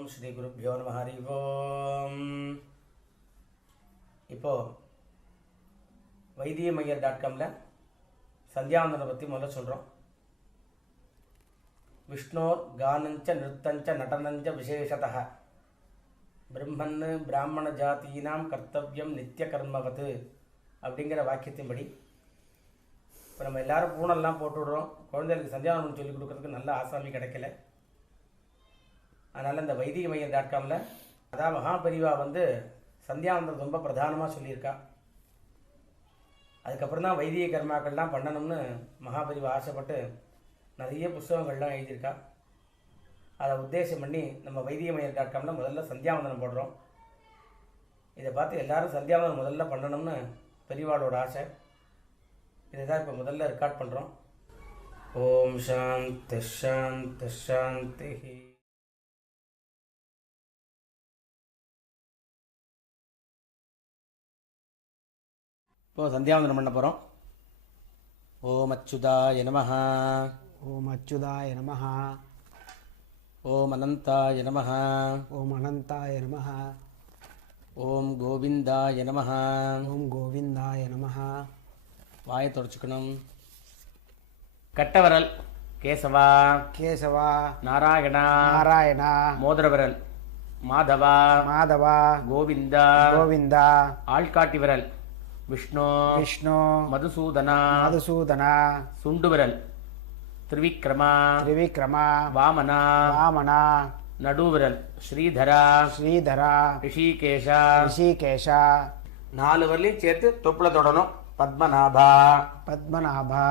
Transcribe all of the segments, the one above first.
ஓம் ஸ்ரீ குருப்யோ நம ஹரி ஓம். இப்போது வைத்தியமையர்.comல சந்தியாவந்தனை பற்றி முதல்ல சொல்கிறோம். விஷ்ணோர் கானஞ்ச நிருத்தஞ்ச நடனஞ்ச விசேஷதः பிரம்மன் பிராமண ஜாதீனாம் கர்த்தவியம் நித்திய கர்மவது அப்படிங்கிற வாக்கியத்தின்படி இப்போ நம்ம எல்லோரும் பூனெல்லாம் போட்டு விடுறோம். குழந்தைகளுக்கு சந்தியாவந்தனம் சொல்லிக் கொடுக்குறதுக்கு நல்ல ஆசாமி கிடைக்கல. அதனால் இந்த வைத்தியமையர்.comல அதான் மகாபரிவா சந்தியாவந்தனம் ரொம்ப பிரதானமாக சொல்லியிருக்கா. அதுக்கப்புறம் தான் வைத்திய கர்மாக்கள்லாம் பண்ணணும்னு மகாபரிவா ஆசைப்பட்டு நிறைய புஸ்தகங்கள்லாம் எழுதியிருக்கா. அதை உத்தேசம் பண்ணி நம்ம வைத்தியமையர்.comல முதல்ல சந்தியாவந்தனம் போடுறோம். இதை பார்த்து எல்லாரும் சந்தியாவந்தனம் முதல்ல பண்ணணும்னு பெரியவாளோட ஆசை. இதை தான் இப்போ முதல்ல ரெக்கார்ட் பண்ணுறோம். ஓம் சாந்தி சாந்தி சாந்தி. இப்போது சந்தியாவந்தனம் பண்ண போகிறோம். ஓம் அச்சுதாய நமஹ. ஓம் அச்சுதாய நமஹ. ஓம் அனந்தாய நமஹ. ஓம் அனந்தாய நமஹ. ஓம் கோவிந்தாய நமஹ. ஓம் கோவிந்தாய நமஹ. வாயை தொடச்சுக்கணும். கட்டவரல் கேசவா கேசவா நாராயணா நாராயணா மோதிரவரல் மாதவா மாதவா கோவிந்தா கோவிந்தா ஆள்காட்டி விரல் விஷ்ணு விஷ்ணு மதுசூதனா மதுசூதனா சுண்டுவிரல் திரிவிக்ரமா திரிவிக்ரமா வாமனா வாமனா நடுவிரல் ஸ்ரீதரா ஸ்ரீதரா ரிஷிகேஷா ரிஷிகேஷா 4 வரலையும் சேர்த்து தொப்புல தொடணும். பத்மநாபா பத்மநாபா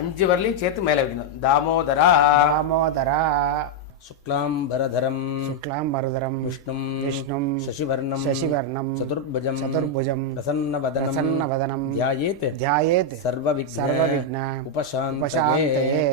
5 வரலையும் சேர்த்து மேலே வைக்கணும். தாமோதரா தாமோதரா சுக்லாம்பரதரம் சுக்லாம்பரதரம் விஷ்ணும் விஷ்ணும் சசிவர்ணம் சசிவர்ணம் சதுர்புஜம் சதுர்புஜம் பிரசன்னவதனம் பிரசன்னவதனம் த்யாயேத் த்யாயேத் சர்வவிக்ன உபசாந்தயே.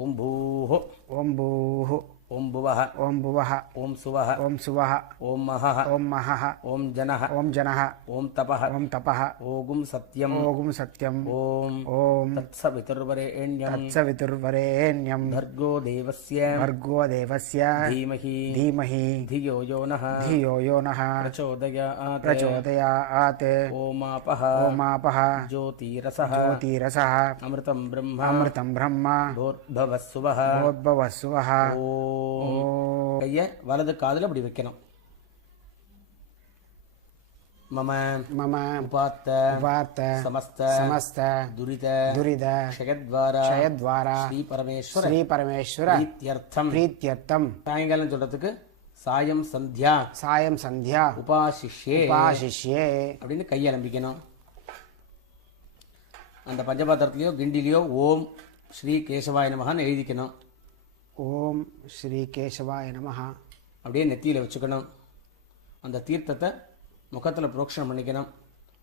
ஓம் பூஹ ஓம் பூஹு ஓம் புவஹ ஓம் புவஹ ஓம் சுவஹ ஓம் சுவஹ ஓம் மஹஹ ஓம் மஹஹ ஓம் ஜனஹ ஓம் ஜனஹ ஓம் தபஹ ஓம் தபஹ ஓகும் சத்யம் ஓகும் சத்யம் ஓம் ஓம் தத்சவிதுர்வரேண்யம் தத்சவிதுர்வரேண்யம் भर्गो देवस्य भर्गो देवस्य धीमहि धीमहि धियो यो नः धियो यो नः प्रचोदयात् प्रचोदयात्. ओमापः ओमापः ज्योतिरसः ज्योतिरसः अमृतं ब्रह्म अमृतं ब्रह्म भोर्भवस्सुवः भोर्भवस्सुवः. ஓம். கையை வலது காதில் அப்படி வைக்கணும். மம मम உபாத்த उपात्त சமஸ்த समस्त துரித दुरिद க்ஷயத்வாரா क्षयद्वारा ஸ்ரீ பரமேஸ்வர श्री परमेश्वर பிரீத்யர்த்தம். प्रीत्यर्थम சாயங்காலம் சொல்றதுக்கு சாயம் சந்தியா सायं संध्या உபாசிஷ்யே उपाशिष्ये. அப்படின்னு கையை நம்பிக்கணும். அந்த பஞ்சபாத்திரத்துலையோ கிண்டிலையோ ஓம் ஸ்ரீ கேசவாய நமஹான்னு எழுதிக்கணும். ஓம் ஸ்ரீ கேசவாய நமஹ. அப்படியே நெத்தியில் வச்சுக்கணும். அந்த தீர்த்தத்தை முகத்தில் புரோக்ஷணம் பண்ணிக்கணும்.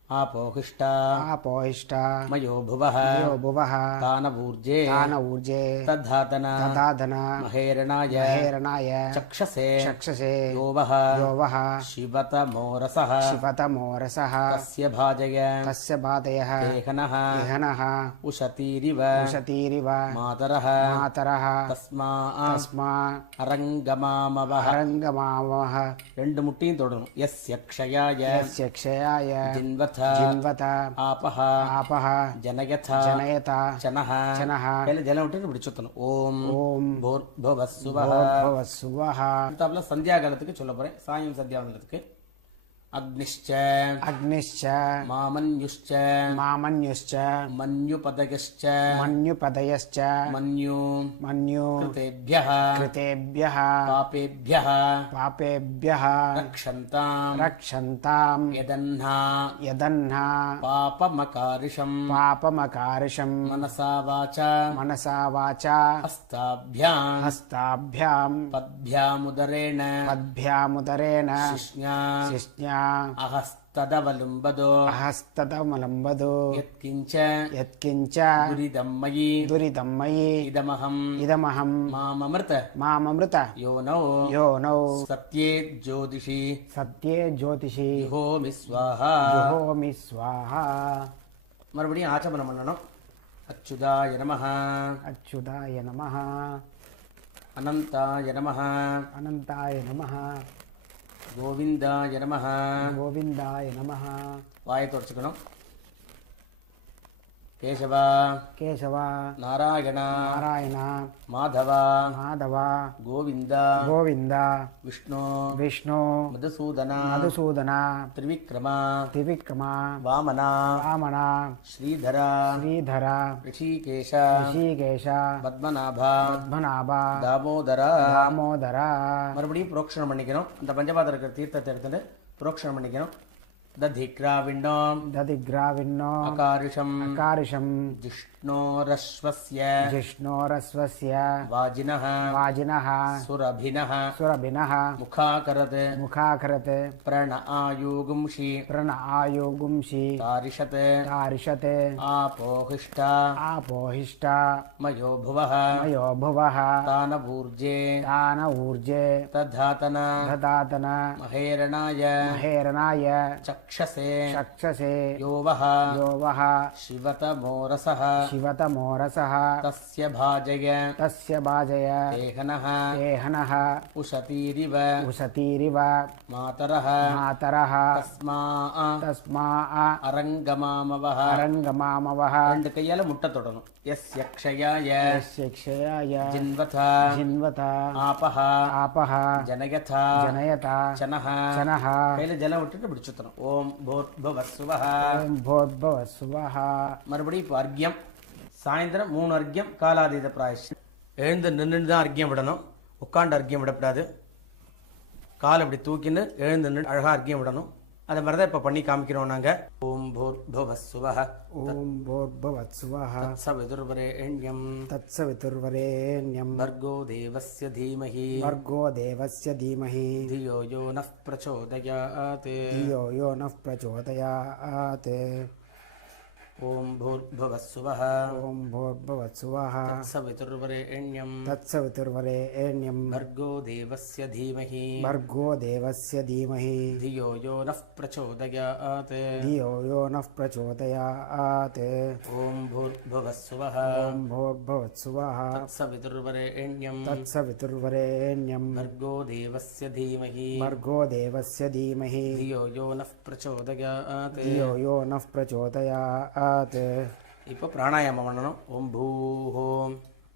ஆபோஹிஷ்டா ஆபோஹிஷ்டா மயோ புவஹ மயோ புவஹ தான ஊர்ஜே தான ஊர்ஜே தத்தாதன ததாதன மகேரணாய மகேரணாய சக்ஷசே சக்ஷசே யோவஹ யோவஹ சிவதமோரசः சிவதமோரசः தஸ்ய பாஜய தஸ்ய பாதயः தேகனः இஹனः உஷதீரிவ உஷதீரிவ மாதரः மாதரः தஸ்மாத் தஸ்மா அரங்கமாமவஹ அரங்கமாவஹ 2 முட்டியும் தொடணும். யஸ்ய க்ஷயாய யஸ்ய க்ஷயாய ஜின்வத ஜின்வத ஆபஹ ஆபஹ ஜனயத ஜனயத சனஹ சனஹ. கையில் ஜலம் விட்டு இப்படி சுத்தணும். ஓம் ஓம் போர்பவஸ்சுவஹ. भवस्सुवः. அடுத்தாப்புல சந்தியா காலத்துக்கு சொல்ல போறேன். சாயம் சந்தியாவந்தனத்துக்கு அக்னிஷ்ச अग्निश्च மாமன்யுஷ்ச मामन्युश्च மன்யுபதயஷ்ச मन्युपदयश्च மன்யு मन्यु கிருதேभ्यः कृतेभ्यः பாபேभ्यः पापेभ्यः ரக்ஷந்தாம் रक्षन्ताम् யதன்ஹா यदह्ना பாபமகாரிஷம் पापमकारिषम् மனசா வாசா मनसा वाचा ஹஸ்தாभ्याம் हस्ताभ्याम् பத்भ्यामुदरेण पद्भ्यामुदरेण शिष्ण्या शिष्ण्या अहस्तदवलुम्बदो अहस्तदमलम्बदो यत्किञ्च यत्किञ्च दुरिदं मयि दुरितं मयि इदमहं माममृत योनौ योनौ सत्ये ज्योतिषि सत्ये ज्योतिषि जुहोमि स्वाहा. जुहोमि स्वाहा. மறுபடியும் ஆச்சமனம் பண்ணணும். அச்சுதாய நமஹ. अच्युताय नमः. अनन्ताय नमः अनन्ताय नमः गोविन्दाय नमः गोविन्दाय नमः வாயை தொடச்சுக்கணும் केशव केशव नारायण नारायण माधव माधव गोविन्द गोविन्द विष्णु विष्णु मधुसूदन मधुसूदन त्रिविक्रम त्रिविक्रम वामन वामन श्रीधर श्रीधर ऋषिकेश ऋषिकेश पद्मनाभ पद्मनाभ दामोदर दामोदर மறுபடியும் புரோக்ஷணம் பண்ணிக்கணும் அந்த பஞ்சபாத்திரம் இருக்கிற தீர்த்தத்தை எடுத்துட்டு புரோக்ஷணம் பண்ணிக்கணும் दधिग्राविण्णं दधिग्राविण्णो अकारिषम् अकारिषम् जिष्णोरश्वस्य जिष्णोरस्वस्य वाजिनः वाजिनः सुरभिनः सुरभिनः मुखाकरत् मुखाकरत् प्रण आयुगुंषि प्रण आयोगुंषि तारिषत् तारिषत् आपोहिष्टा आपोहिष्टा मयो भुवः मयो भुवः तानवूर्जे तान ऊर्जे तद्धातन ददातन महेरणाय महेरणाय चक्षसे चक्षसे यो वः यो वः शिवतमोरसः शिवतमोरसः तस्य भाजय तस्य भाजय देहनः देहनः उशतीरिव उशतीरिव मातरः मातरः तस्मा तस्मा அரங்கமாமவஹ அரங்கமாமவஹ ரெண்டு கையால முட்டை தொடணும் எஸ்ய க்ஷயாய यस्य क्षयाय ஜின்வதா जिन्वत ஆபஹ आपः ஜனயதா जनयता சனஹ चनः கையில ஜலம் விட்டுட்டு இப்படி சுத்தணும் ஓம் பூர்பவஸ்வஹ ॐ भोर्भुवस्सुवः மறுபடியும் இப்போ அர்க்கியம் சாயந்தரம் 3 அர்க்கியம் காலாதீத பிராயஷ்சி எழுந்து நின்று தான் அர்க்கியம் விடணும் உட்காந்து அர்க்கியம் விடக்கூடாது காலை இப்படி தூக்கின்னு எழுந்து நின்று அழகாக அர்க்கியம் விடணும் அதை மாதிரி தான் இப்போ பண்ணி காமிக்கிறோம் நாங்கள் ஓம் பூர்பவஸ்வஹ ॐ भोर्भुवस्सुवः तत्सवितुर्वरेण्यं तत्सवितुर्वरेण्यं भर्गो देवस्य धीमहि भर्गो देवस्य धीमहि धियो यो नः प्रचोदयात् धियो यो नः प्रचोदयात् ॐ भूर्भुवस्सुवः ॐ भोर्भुवस्सुवः तत्सवितुर्वरेण्यं तत्सवितुर्वरेण्यं भर्गो देवस्य धीमहि भर्गो देवस्य धीमहि धियो यो नः प्रचोदयात् धियो यो नः प्रचोदयात् ॐ भूर्भुवस्सुवः ॐ भोर्भुवस्सुवः तत्सवितुर्वरेण्यं तत्सवितुर्वरेण्यं भर्गो देवस्य धीमहि भर्गो देवस्य धीमहि धियो यो नः प्रचोदयात् धियो यो नः प्रचोदयात् இப்போ பிராணாயாமம் பண்ணணும் ஓம் பூஹோம்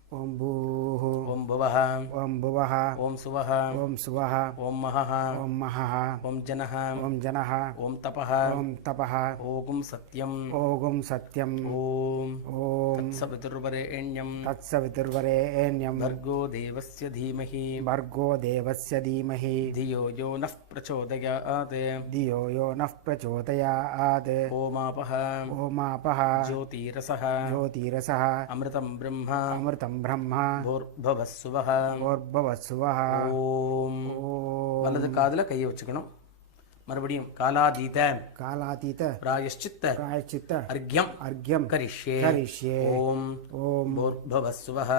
ॐ भूः ஓம் புவஹ ॐ भुवः ஓம் சுவஹ ॐ सुवः ஓம் மஹஹ ॐ महः ஓம் ஜனஹ ॐ जनः ஓம் தபஹ ॐ तपः ஓகும் சத்யம் ओगुं सत्यम् ஓம் ॐ சவிதுர்வரேண்யம் तत्सवितुर्वरेण्यं भर्गो देवस्य धीमहि भर्गो देवस्य धीमहि धियो यो नः प्रचोदयात् धियो यो नः प्रचोदयात् ओमापः ओमापः ज्योतिरसः ज्योतिरसः अमृतं ब्रह्म अमृतं ब्रह्म भूर्भुवस्सुवः भोर्भुवस्सुवः ஓம் ॐ வலது காதுல கையை வச்சுக்கணும் மறுபடியும் காலாதீத कालातीत பிராயஷ்சித்த प्रायश्चित्त அர்க்யம் अर्घ्यं கரிஷ்யே करिष्ये ஓம் ॐ भूर्भुवस्सुवः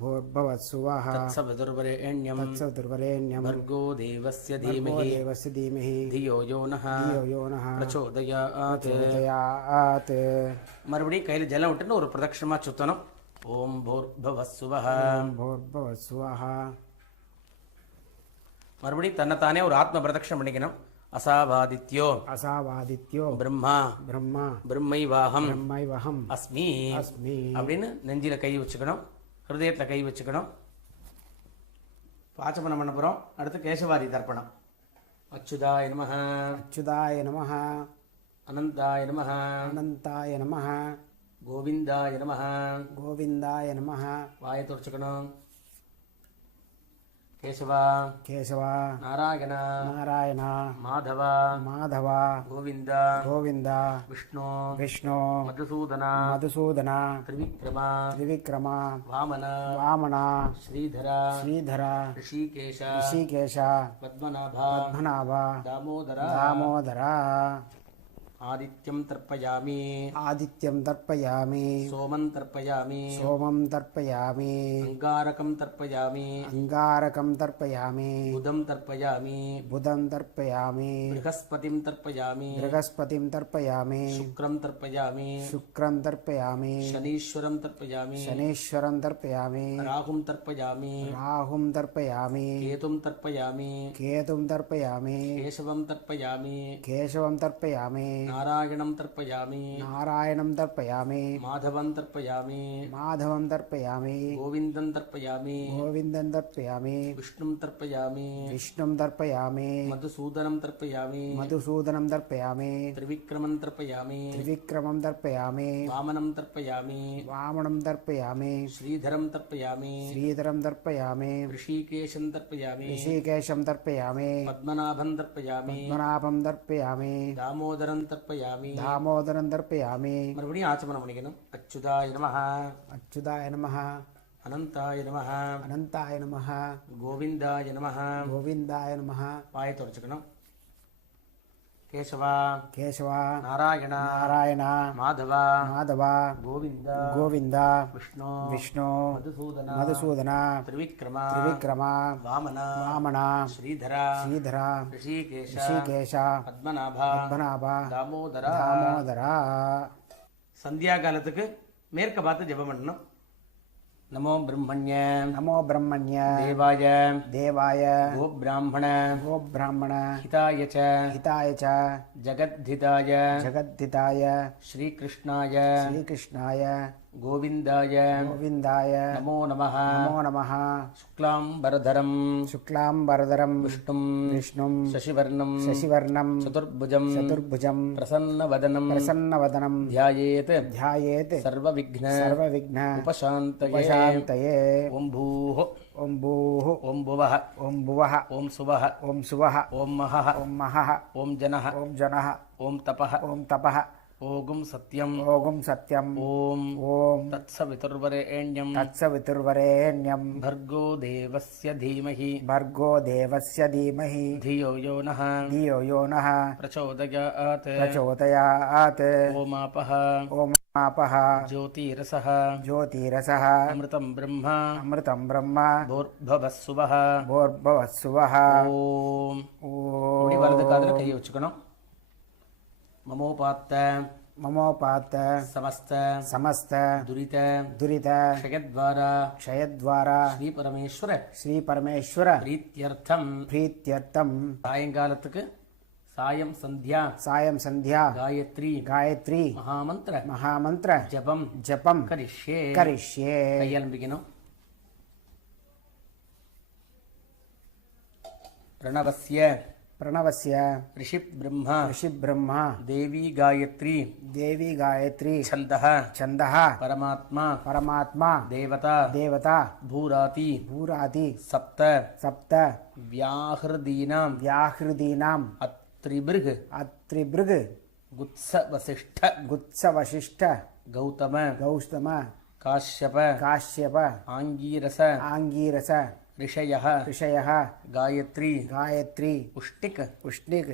भोर्भुवस्सुवः तत्सवितुर्वरेण्यं तत्सवितुर्वरेण्यं भर्गो देवस्य भर्गो धीमहि देवस्य धीमहि धियो यो नः धियो यो नः प्रचोदयात् प्रचोदयात् மறுபடியும் கையில் ஜலம் விட்டுன்னு ஒரு பிரதட்சணமா சுத்தணும் ஓம் பூர்பவஸ்சுவஹ ॐ भोर्भुवस्सुवः மறுபடியும் தன்னைத்தானே ஒரு ஆத்ம பிரதட்சணம் பண்ணிக்கணும் அசாவாதித்யோ असावादित्यो பிரம்மா ब्रह्मा பிரம்மைவாகம் ब्रह्मैवहम् அஸ்மி अस्मि அப்படின்னு நெஞ்சில கை வச்சுக்கணும் ஹிருதயத்தில் கை வச்சுக்கணும் பாச்சமனம் பண்ண போகிறோம் அடுத்து கேசவாரி தர்ப்பணம் அச்சுதாய நமः अच्युताय नमः அனந்தாய நமः अनन्ताय नमः கோவிந்தாய நமः गोविन्दाय नमः வாயை துடைச்சுக்கணும் கேசவா केशव நாராயண नारायण மாதவ माधव கோவிந்த गोविन्द விஷ்ணு विष्णु மதுசூதன मधुसूदन திரிவிக்ரம त्रिविक्रम வாமன वामन ஸ்ரீதர श्रीधर ரிஷிகேஷ ऋषिकेश பத்மநாப पद्मनाभ தாமோதர दामोदर ஆதித்யம் தர்ப்பயாமி आदित्यं तर्पयामि சோமம் தர்ப்பயாமி सोमं तर्पयामि அங்காரகம் தர்ப்பயாமி अंगारकं तर्पयामि புதம் தர்ப்பயாமி बुधं तर्पयामि ப்ரஹஸ்பதிம் தர்ப்பயாமி बृहस्पतिं तर्पयामि சுக்ரம் தர்ப்பயாமி शुक्रं तर्पयामि சனீஸ்வரம் தர்ப்பயாமி शनीश्वरं तर्पयामि ராகும் தர்ப்பயாமி राहुं तर्पयामि கேதும் தர்ப்பயாமி केतुं तर्पयामि கேசவம் தர்ப்பயாமி केशवं तर्पयामि நாராயணம் தர்ப்பயாமி नारायणं तर्पयामि மாதவம் தர்ப்பயாமி माधवं तर्पयामि கோவிந்தம் தர்ப்பயாமி गोविन्दं तर्पयामि விஷ்ணும் தர்ப்பயாமி विष्णुं तर्पयामि மதுசூதனம் தர்ப்பயாமி मधुसूदनं तर्पयामि திரிவிக்ரமம் தர்ப்பயாமி त्रिविक्रमं तर्पयामि வாமனம் தர்ப்பயாமி वामनं तर्पयामि ஸ்ரீதரம் தர்ப்பயாமி श्रीधरं तर्पयामि ரிஷிகேஷம் தர்ப்பயாமி ऋषिकेशं तर्पयामि பத்மநாபம் தர்ப்பயாமி पद्मनाभं तर्पयामि தாமோதரம் தர்ப்பயாமி दामोदरं तर्पयामि மறுபடியும் ஆச்சமனம் பண்ணிக்கணும் அச்சுதாய நமஹ अच्युताय नमः அனந்தாய நமஹ अनन्ताय नमः கோவிந்தாய நமஹ गोविन्दाय नमः வாயை தொடச்சுக்கணும் கேசவா केशव நாராயண नारायण மாதவ माधव கோவிந்த गोविन्द விஷ்ணு विष्णु மதுசூதன मधुसूदन திரிவிக்ரம त्रिविक्रम வாமன वामन ஸ்ரீதர श्रीधर ரிஷிகேஷ ऋषिकेश பத்மநாப पद्मनाभ தாமோதர दामोदर சந்தியா காலத்துக்கு மேற்க பார்த்து ஜெபம் பண்ணணும் நமோ பிரம்மண்ய नमो ब्रह्मण्य தேவாய देवाय கோபிராமண गोब्राह्मण ஹிதாய ச हिताय च ஜகத்ஹிதாய जगद्धिताय ஸ்ரீகிருஷ்ணாய श्रीकृष्णाय கோவிந்தாய गोविन्दाय நமோ நமः नमो नमः சுக்லாம் பரதரம் शुक्लाम्बरधरं விஷ்ணும் विष्णुं சசிவர்ணம் शशिवर्णं சதுர்புஜம் चतुर्भुजं பிரசன்னவதனம் प्रसन्नवदनं ध्यायेत् ध्यायेत् सर्वविघ्न सर्वविघ्न उपशान्तये उपशान्तये ॐ भूः ॐ भूः ॐ भुवः ॐ भुवः ॐ सुवः ॐ सुवः ॐ महः ॐ महः ॐ जनः ॐ जनः ॐ तपः ॐ तपः ओगुं सत्यम् ओगुं सत्यम् ॐ ॐ तत्सवितुर्वरेण्यं तत्सवितुर्वरेण्यं भर्गो देवस्य धीमहि भर्गो देवस्य धीमहि धियो यो नः धियो यो नः प्रचोदयात् प्रचोदयात् ओमापः ॐ आपः ज्योतिरसः ज्योतिरसः अमृतं ब्रह्म अमृतं ब्रह्म भूर्भवस्सुवः भूर्भुवस्सुवः ஓம் இப்படி ॐ வலது காதுல கையை வச்சுக்கணும் மமோபாத்த ममोपात சமஸ்த समस्त துரித दुरित க்ஷயத்வாரா क्षयद्वारा ஸ்ரீ பரமேஸ்வர श्रीपरमेश्वर பிரீத்யர்த்தம் प्रीत्यर्थं சாயங்காலத்துக்கு சாயம் சந்தியா सायं सन्ध्या காயத்ரி गायत्री மகாமந்திர महामन्त्र ஜபம் जपं கரிஷ்யே करिष्ये கையாலம்பிக்கணும் பிரணவஸ்ய प्रणवस्य ऋषि ब्रह्म ऋषिब्रह्मा देवी गायत्री देवी गायत्री छन्दः छन्दः परमात्मा परमात्मा देवता देवता भूराति भूरादि सप्त सप्त व्याहृदीनां व्याहृदीनाम् अत्रिभृग अत्रिभृग गुत्सवसिष्ठ गुत्सवशिष्ठ गौतम गौतम काश्यप काश्यप आङ्गीरस आङ्गीरस ऋषयः ऋषयः गायत्री गायत्री उष्टिक उष्णिक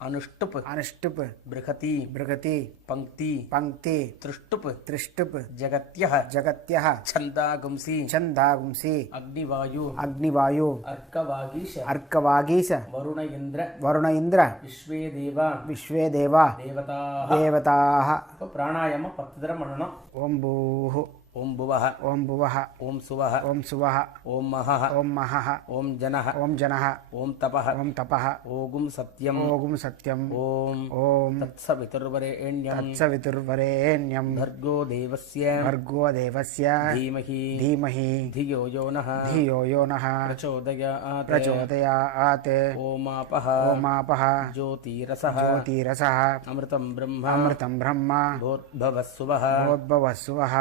अनुष्टुप अनुष्टुप बृहति बृहति पंक्ति पंक्ति त्रिष्टुप त्रिष्टुप जगत्यः जगत्यः छन्दागुंसि छन्दागुंसि अग्निवायु अग्निवायु अर्कवागीश अर्कवागीश वरुण इन्द्र वरुण इन्द्र विश्वे देवा विश्वे देवा देवताः देवताः प्राणायाम 10 தடவை பண்ணணும் ओम भूः ओम भुवः ओम भुवः ओम सुवः ओम सुवः ओम महः ओम महः ओम जनः ओम जनः ओम तपः ओम तपः ओगुं सत्यम् ओगुं सत्यम् ओम ओम तत्सवितुर्वरेण्यं तत्सवितुर्वरेण्यं भर्गो देवस्य भर्गो देवस्य धीमहि धीमहि धियो यो नः धियो यो नः प्रचोदयात् प्रचोदयात् ओमापः ओमापः ज्योतिरसः ज्योतिरसः अमृतं ब्रह्म अमृतं ब्रह्म भूर्भवस्सुवः भोद्भवस्सुवः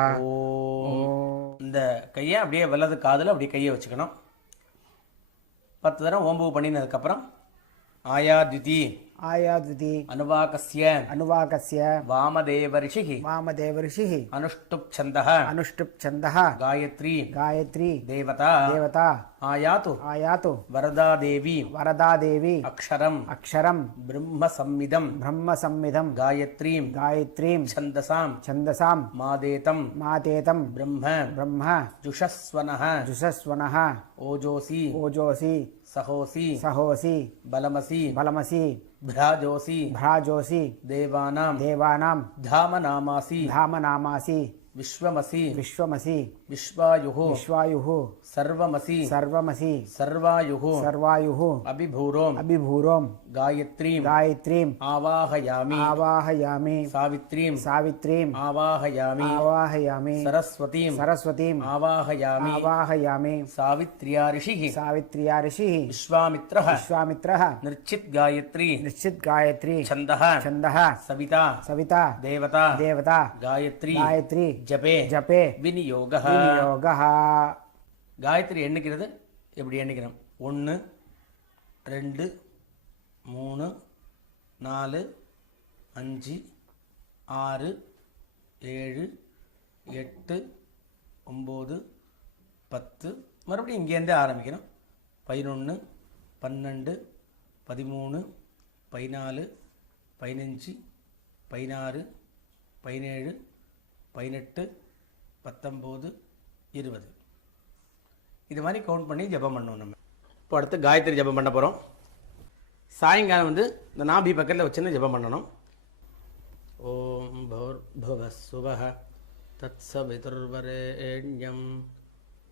ஓம் இந்த கையை அப்படியே வலது காதில் அப்படியே கையை வச்சுக்கணும் 10 தடவை ஓம்பு பண்ணினதுக்கப்புறம் ஆயாத்யுதி आयादुति அனுவாகஸ்ய अनुवाकस्य வாமதேவரிஷிः वामदेव ऋषिः அனுஷ்டுப் சந்தः अनुष्टुप् छन्दः காயத்ரி गायत्री தேவதா देवता आयातु आयातु वरदादेवी वरदादेवी अक्षरम् अक्षरं ब्रह्मसंविदं ब्रह्मसंविदं गायत्रीं गायत्रीं छन्दसां छन्दसां मादेतं मातेतं ब्रह्म ब्रह्म जुषस्वनः जुषस्वनः ओजोसि ओजोसि सहोसि सहोसि बलमसि बलमसि भ्राजोसि भ्राजोसि देवानां देवानां धामनामासि धामनामासि विश्वमसि विश्वमसि विश्वायुः विश्वायुः सर्वमसि सर्वमसि सर्वायुः सर्वायुः अभिभूरोम् अभिभूरों गायत्रीं गायत्रीं आवाहयामि आवाहयामि सावित्रीं सावित्रीं आवाहयामि आवाहयामि सरस्वतीं सरस्वतीं आवाहयामि आवाहयामि सावित्र्या ऋषिः सावित्र्या ऋषिः विश्वामित्रः विश्वामित्रः निर्चित् गायत्री निश्चित गायत्री छन्दः छन्दः सविता सविता देवता देवता गायत्री गायत्री जपे जपे विनियोगः विनियोगः காயத்ரி எண்ணிக்கிறது எப்படி எண்ணிக்கிறோம் 1 2 3 4 5 6 7 8 9 10 மறுபடியும் இங்கேருந்தே ஆரம்பிக்கணும் 11 12 13 14 15 16 17 18 19 20 இது மாதிரி கவுண்ட் பண்ணி ஜெபம் பண்ணுவோம் நம்ம. இப்போ அடுத்து காயத்ரி ஜெபம் பண்ண போகிறோம். சாயங்காலம் வந்து இந்த நாபி பக்கத்தில் வச்சுன்னு ஜெபம் பண்ணணும். ஓம் பூர்புவः சுவः தத்சவிதுர்வரேண்யம்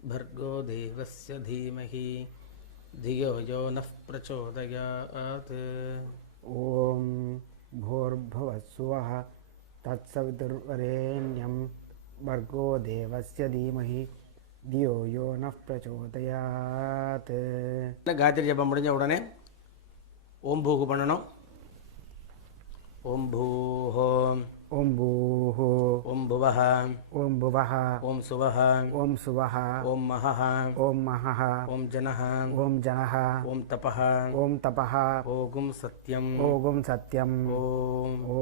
भर्गो देवस्य धीमहि धियो यो नः प्रचोदयात्. ॐ भूर्भुवस्सुवः तत्सवितुर्वरेण्यं भर्गो देवस्य धीमहि धियो यो नः प्रचोदयात्. காயத்ரி ஜெபம் முடிஞ்ச உடனே ஓம் பூகு பண்ணணும். ஓம் பூஹோ ॐ भूः ஓம் புவஹ ॐ भुवः ஓம் சுவஹ ॐ सुवः ஓம் மஹஹ ॐ महः ஓம் ஜனஹ ॐ जनः ஓம் தபஹ ॐ तपः ஓகும் சத்யம் ओगुं सत्यम् ஓம் ॐ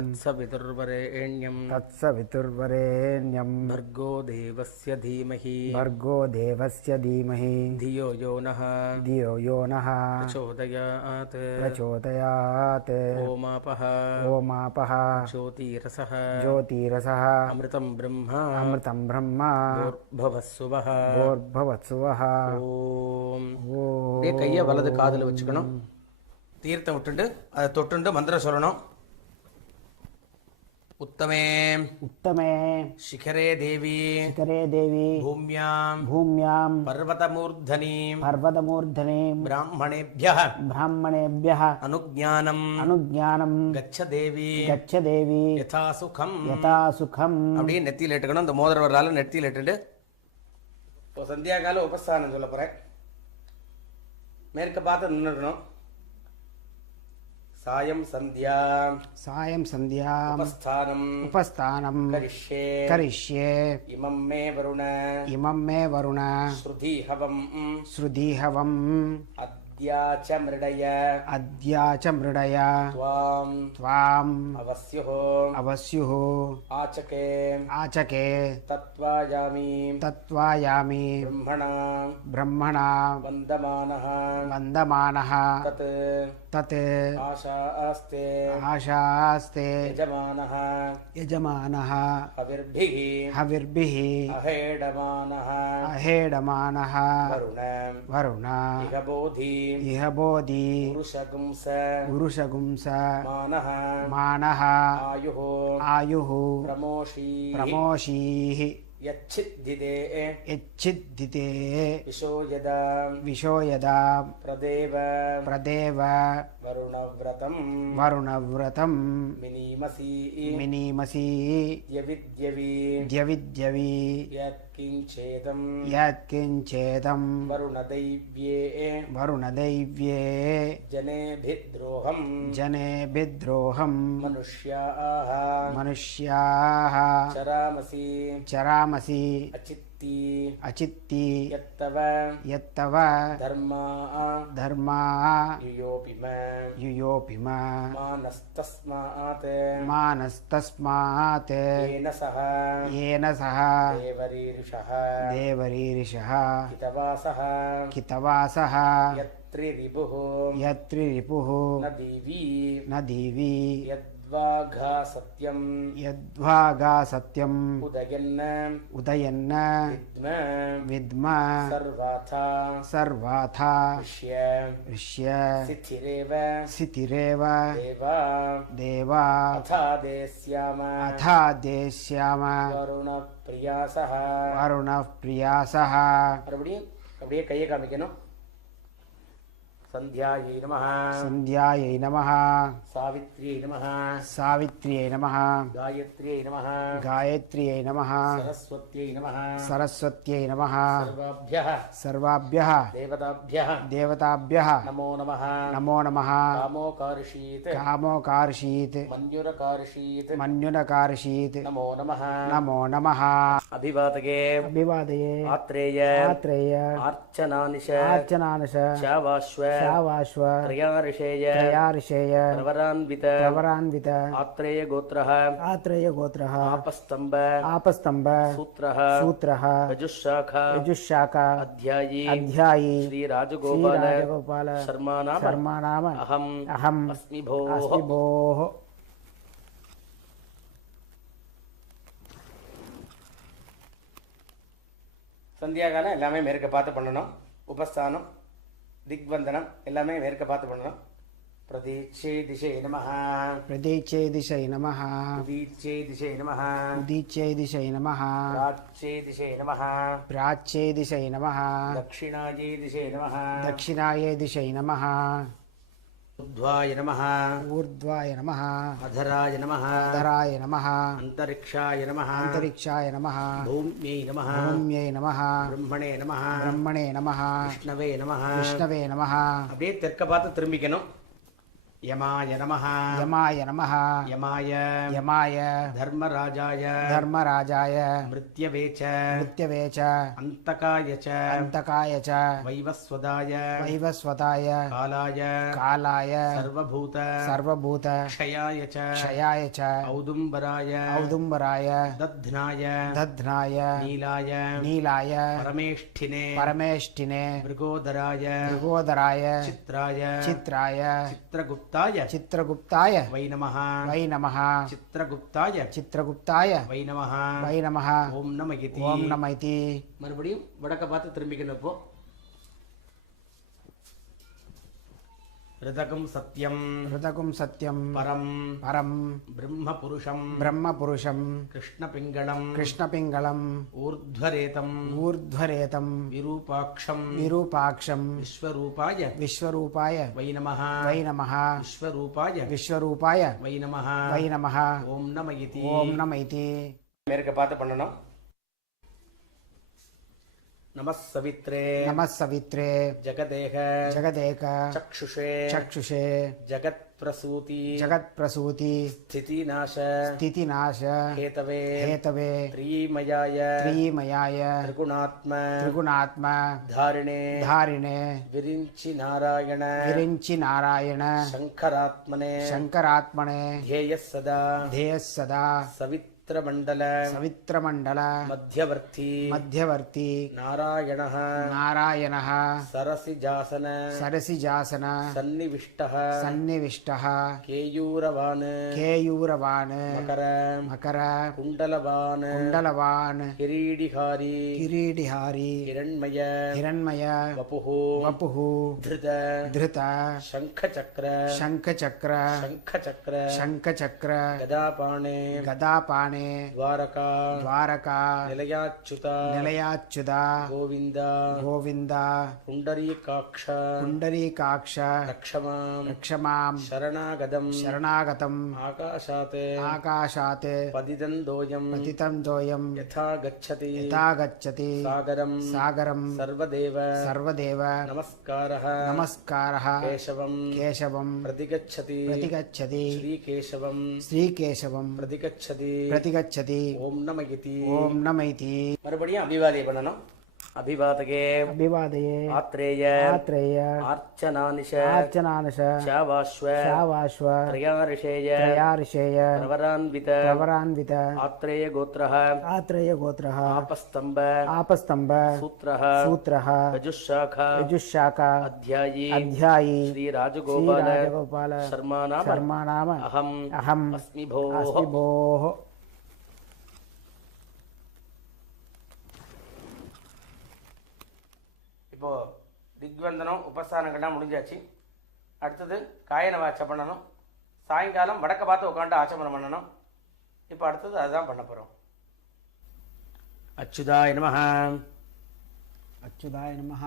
தத்சவிதுர்வரேண்யம் तत्सवितुर्वरेण्यं भर्गो देवस्य धीमहि भर्गो देवस्य धीमहि धियो यो नः धियो यो नः प्रचोदयात्. प्रचोदयात्. ओमापः ओमापः ज्योतिरसः ज्योतिरसः अमृतं ब्रह्म अमृतं ब्रह्म भूर्भुवस्सुवः भूर्भुवस्सुवः. ஓம். ஓம். அப்படியே கையை வலது காதில் வச்சுக்கணும். தீர்த்தம் விட்டுட்டு அதை தொட்டுண்டு மந்திரம் சொல்லணும். उत्तमे उत्तमे शिखरे देवी शिखरे देवी भूम्यां भूम्यां पर्वतमूर्धनीं पर्वतमूर्धनीं ब्राह्मणेभ्यः ब्राह्मणेभ्यः अनुज्ञानम् अनुज्ञानं गच्छ देवी गच्छ देवी यथा सुखम्. यथा सुखम्. அப்படியே நெத்தியில் இட்டுக்கணும். இந்த மோதிர வரலால நெத்தியில் இட்டுட்டு இப்போ சந்தியா கால உபஸ்தானம் சொல்ல போகிறேன். மேற்க பார்த்து நின்றுக்கணும். सायं संध्या सायं संध्या उपस्थानम् उपस्थानं करिष्ये करिष्ये इमं मे वरुण श्रुधिहवम् अद्या च मृडय त्वाम् अवस्युः आचके तत्त्वायामि ब्रह्मणा वन्दमानः तत् आशास्ते यजमानः हविर्भिः अहेडमानः वरुण इह बोधि उरुषगुंस मानः आयुः प्रमोषीः यच्छिद्धिते विशो यदा प्रदेव वरुणव्रतं मिनीमसि द्यविद्यवी यत्किञ्चेदं वरुणदैव्ये जनेभिद्रोहं मनुष्याः चरामसि तामसी अचित्ती अचित्ती यत्तव यत्तव धर्मा धर्मा युयोपिम युयोपिम मानस्तस्मात् मानस्तस्मात् येन सह देवरीरिषः कितवासः यत्रिरिपुः न दीवी यद्वाघा सत्यम् उदयन् विद्म सर्वाथा ऋष्य सिथिरेव देवा अथादेश्याम वरुणः प्रियासः மறுபடியும் அப்படியே கையை காமிக்கணும். சந்தியாயை நமः सन्ध्यायै नमः சாவித்ரியை நமः सावित्र्यै नमः காயத்ரியை நமः गायत्र्यै नमः சரஸ்வத்யை நமः सरस्वत्यै नमः सर्वाभ्यः सर्वाभ्यः देवताभ्यः देवताभ्यः नमो नमः नमो नमः कामोकार्षीत् कामोकार्षीत् मन्युरकार्षीत् मन्युनकार्षीत् नमो नमः अभिवादगे अभिवादये आत्रेय अर्चनानिश अर्चनानश शावाश्व त्रयाऋषेय प्रवरान्वित आत्रेय गोत्रः आपस्तम्ब सूत्रः यजुशाखा अध्यायी श्री राजगोपाल शर्मा नाम अहम् अस्मि भोः. சந்தியாகாலம் எல்லாமே மேற்க பார்த்து பண்ணணும். உபஸ்தானம் திக்வந்தனம் எல்லாமே மேற்க பார்த்து பண்ணணும். பிரதீட்சை திசை நமः प्रदीच्यै दिशै नमः உதீட்சை திசை நமः उदीच्यै दिशै नमः பிராच्யை திசை நமः प्राच्यै दिशै नमः தட்சிணாயை திசை நமः दक्षिणायै दिशै नमः ऊर्ध्वाय नमः ऊर्ध्वाय नमः अधराय नमः अधराय नमः अन्तरिक्षाय नमः अन्तरिक्षाय नमः भूम्यै नमः भूम्यै नमः ब्रह्मणे नमः ब्रह्मणे नमः विष्णवे नमः विष्णवे नमः அப்படியே தெற்க பார்த்து திரும்பிக்கணும். यमाय नमः यमाय नमः यमाय यमाय धर्मराजाय धर्मराजाय मृत्यवे च मृत्यवे च अन्तकाय च अन्तकाय च वैवस्वताय वैवस्वताय कालाय सर्वभूत क्षयाय च औदुम्बराय दध्नाय नीलाय परमेष्ठिने मृगोदराय चित्राय चित्रगुप्ताय वै नमः चित्रगुप्ताय वै नमः ओम नमः इति மறுபடியும் வடக்க பார்த்து திரும்பிக்கணும். இப்போ ऋतकं सत्यं परं ब्रह्मपुरुषं कृष्णपिङ्गळं ऊर्ध्वरेतं विरूपाक्षं विश्वरूपाय वै नमः विश्वरूपाय वै नमः ओम नमः इति மேற்க பார்த்து பண்ணணும். नमः सवित्रे जगदेह चक्षुषे जगत्प्रसूति स्थितिनाश हेतवे त्रिमयाय त्रिगुणात्म धारिणे विरिञ्चि नारायण शङ्करात्मने ध्येयः सदा सवित्रमण्डल मध्यवर्ती नारायणः सरसिजासन सन्निविष्टः केयूरवान् मकर कुण्डलवान् किरीटिहारी हिरण्मय वपुः धृत शङ्खचक्र गदापाणे द्वारका निलयाच्युता गोविन्द पुण्डरीकाक्ष रक्षमां शरणागतम् आकाशात् पतितं दोयं यथा गच्छति सागरं सर्वदेव नमस्कारः केशवं प्रतिगच्छति श्रीकेशवं प्रतिगच्छति பிரதி கச்சதி ஓம் நம இதி. ஓம் நம இதி. மறுபடியும் அபிவாதியை பண்ணணும். அபிவாதகே அபிவாதயே ஆத்ரேய ஆத்ரேய அர்ச்சனானிஷ ஆர்ச்சனானச சாவாஸ்வ சாவாஸ்வ த்ரயாரிஷேய த்ரயாரிஷேய பிரவரான்வித பிரவரான்வித ஆத்ரேய கோத்ரஹ ஆத்ரேய கோத்ரः ஆபஸ்தம்ப ஆபஸ்தம்ப சூத்ரஹ சூத்ரः ரஜுஷாಖா யஜுஷாகா அத்தியாயி அத்தியாயி ஸ்ரீராஜகோபால ஸ்ரீராஜகோபால சர்மா நாம சர்மா நாம அஹம் அஹம் அஸ்மி போஹ. அஸ்மி போஹ. இப்போ திக்வந்தனம் உபஸ்தானங்கள்லாம் முடிஞ்சாச்சு. அடுத்தது காயன வாச்சை பண்ணணும். சாயங்காலம் வடக்க பார்த்து உட்காந்து ஆச்சமனம் பண்ணணும். இப்போ அடுத்தது அதுதான் பண்ண போகிறோம். அச்சுதாய நமஹ அச்சுதாய நமஹ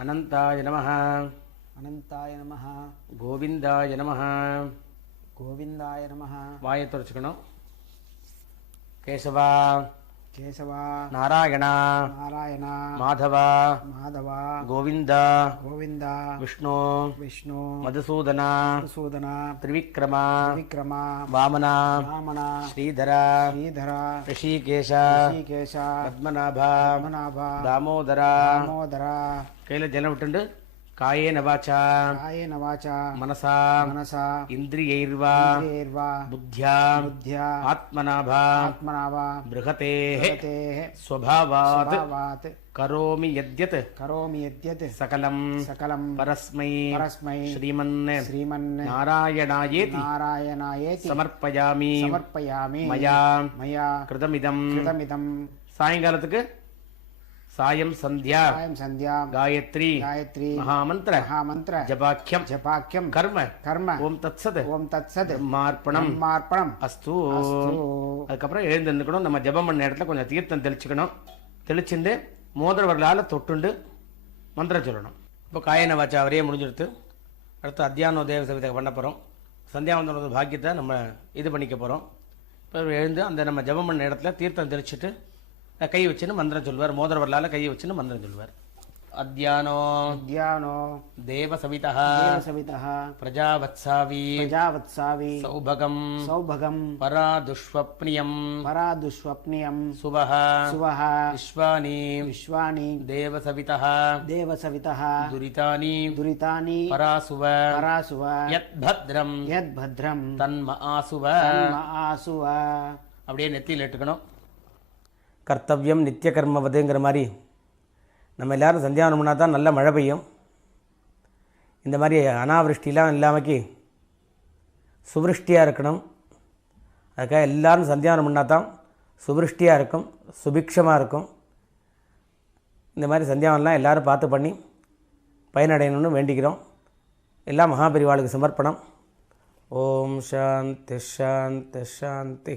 அனந்தாய நமஹ அனந்தாய நமஹ கோவிந்தாய நமஹ. கோவிந்தாய நமஹ. வாயை துடைச்சுக்கணும். கேசவா கேசவா நாராயணா நாராயண மாதவா மாதவா கோவிந்தா கோவிந்தா விஷ்ணு விஷ்ணு மதுசூதனா மதுசூதன திரிவிக்ரமா விக்ரமா வாமனா வாமன ஸ்ரீதரா ஸ்ரீதர ரிஷிகேஷ ரிஷிகேஷ பத்மநாபா பத்மநாபா தாமோதரா. தாமோதரா. கையில் ஜலம் விட்டுண்டு காயேன வாச்சா காயேன வாச்சா மனசா மனசா இந்திரியைர்வா இந்திரியைர்வா புத்தியா புத்தியா ஆத்மனாபா ஆத்மனாவா பிருகதேஹ பிரகதேஹ ஸ்வபாவாத் ஸ்வபாவாத் கரோமி யத்யத் கரோமி யத்யத் சகலம் சகலம் பரஸ்மை பரஸ்மை ஸ்ரீமன் ஸ்ரீமன் நாராயணாயேதி நாராயணாயேதி சமர்ப்பயாமி சமர்ப்பயாமி மயா மயா கிருதமிதம். கிருதமிதம். சாயங்காலத்துக்கு சாயம் சந்தியா சாயம் சந்தியா காயத்ரி காயத்ரி மகாமந்திர மகாமந்திர ஜபாக்கியம் ஜபாக்கியம் கர்ம கர்ம ஓம் தத்சத் ஓம் தத்சத் பிரம்மார்ப்பணம் பிரம்மார்ப்பணம் அஸ்து. அஸ்து. அதுக்கப்புறம் எழுந்து நிற்கணும். நம்ம ஜபம் பண்ண இடத்துல கொஞ்சம் தீர்த்தம் தெளிச்சுக்கணும். தெளிச்சுட்டு மோதிர வரலால் தொட்டுண்டு மந்திரம் சொல்லணும். இப்போ காயன வாச்சா அவரே முடிஞ்சிடுத்து. அடுத்து அத்தியானோதய சவிதை பண்ண போகிறோம். சந்தியாவந்தனோட பாக்கியத்தை நம்ம இது பண்ணிக்க போகிறோம். இப்போ எழுந்து அந்த நம்ம ஜபம் பண்ண இடத்துல தீர்த்தம் தெளிச்சுட்டு கை வச்சுன்னு மந்திரம் சொல்லுவார். மோதிர வரலால் கையை வச்சுன்னு மந்திரம் சொல்லுவார். அத்தியானோ தியானோ தேவசவிதா தேவசவிதः பிரஜாவத்சாவி பிரஜாவத்சாவி சௌபகம் சௌபகம் பராதுஷ்வப்னியம் பராதுஷ்வப்னியம் சுவஹ சுவஹ விஸ்வானி விஸ்வானி தேவசவிதः தேவசவிதः துரிதானி துரிதானி பராசுவ பராசுவ யத்பத்ரம் யத்பத்ரம் தன்ம ஆசுவ. தன்ம ஆசுவ. அப்படியே நெத்தியில் இட்டுக்கணும். கர்த்தவியம் நித்திய கர்மவதுங்கிற மாதிரி நம்ம எல்லோரும் சந்தியாவனம் பண்ணால் தான் நல்ல மழை பெய்யும். இந்த மாதிரி அனாவிருஷ்டிலாம் இல்லாமக்கி சுவிருஷ்டியாக இருக்கணும். அதுக்காக எல்லோரும் சந்தியாவனம் பண்ணால் தான் சுவிருஷ்டியாக இருக்கும், சுபிக்ஷமாக இருக்கும். இந்த மாதிரி சந்தியாவனம்லாம் எல்லோரும் பார்த்து பண்ணி பயனடையணும்னு வேண்டிக்கிறோம். எல்லாம் மகாபெரிவாளுக்கு சமர்ப்பணம். ஓம் சாந்தி சாந்தி சாந்தி.